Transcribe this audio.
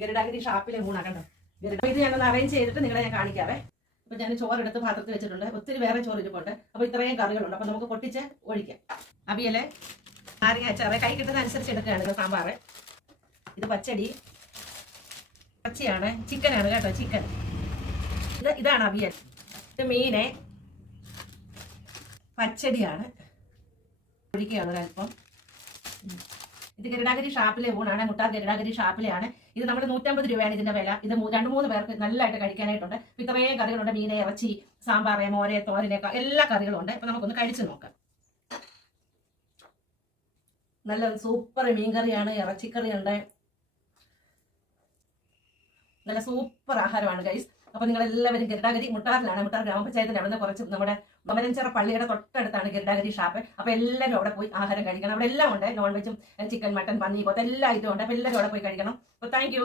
ഗരുഡാഗിരി ഷാപ്പിലെ ഊണാക്കണ്ടോ ഗരുഡ ഇത് ഞാനൊന്ന് അറേഞ്ച് ചെയ്തിട്ട് നിങ്ങളെ ഞാൻ കാണിക്കാവേ. അപ്പൊ ഞാൻ ചോറെടുത്ത് പാത്രത്തിൽ വെച്ചിട്ടുണ്ട്. ഒത്തിരി വേറെ ചോറ് ഇരിപ്പുണ്ട് അപ്പൊ ഇത്രയും കറികളുണ്ട്. അപ്പൊ നമുക്ക് പൊട്ടിച്ച് ഒഴിക്കാം. അവിയൽ നാരങ്ങ അച്ചാറ്. കൈ കിട്ടുന്ന അനുസരിച്ച് എടുക്കുകയാണ് ഇത് സാമ്പാറ്. ഇത് പച്ചടി. പച്ചയാണ് ചിക്കനാണ് കേട്ടോ ചിക്കൻ. ഇത് ഇതാണ് അവിയൽ. ഇത് മീന്. പച്ചടിയാണ്. ഒഴിക്കുകയാണ് ഒരല്പം ഇത് ഗരുഡാഗിരി ഷാപ്പിലെ ഊണാണ് മുട്ടാ ഗരുഡാഗിരി ഷാപ്പിലെയാണ്. ഇത് നമ്മൾ നൂറ്റമ്പത് രൂപയാണ് ഇതിന്റെ വില. ഇത് രണ്ട് മൂന്ന് പേർക്ക് നല്ലതായിട്ട് കഴിക്കാനായിട്ടുണ്ട്. ഇപ്പൊ ഇത്രയും കറികളുണ്ട്. മീനെ ഇറച്ചി സാമ്പാറ് മോരേ തോരനൊക്കെ എല്ലാ കറികളും ഉണ്ട്. അപ്പൊ നമുക്കൊന്ന് കഴിച്ചു നോക്കാം. നല്ല സൂപ്പർ മീൻകറിയാണ് ഇറച്ചിക്കറിയുണ്ട്. നല്ല സൂപ്പർ ആഹാരമാണ് ഗൈസ് അപ്പൊ നിങ്ങൾ എല്ലാവരും ഗരുഡാഗിരി മുട്ടാറിലാണ്. മുട്ടാർ ഗ്രാമപഞ്ചായത്തിന്റെ അവിടെ നിന്ന് കുറച്ച് നമ്മുടെ മമനഞ്ചിറ പള്ളിയുടെ തൊട്ടടുത്താണ് ഗരുഡാഗിരി ഷാപ്പ്. അപ്പൊ എല്ലാവരും അവിടെ പോയി ആഹാരം കഴിക്കണം. അവിടെ എല്ലാം ഉണ്ട് നോൺ വെജും ചിക്കൻ മട്ടൻ പന്നി പോത്ത് എല്ലാ ഇതും ഉണ്ട്. അപ്പൊ എല്ലാവരും അവിടെ പോയി കഴിക്കണം. അപ്പൊ താങ്ക്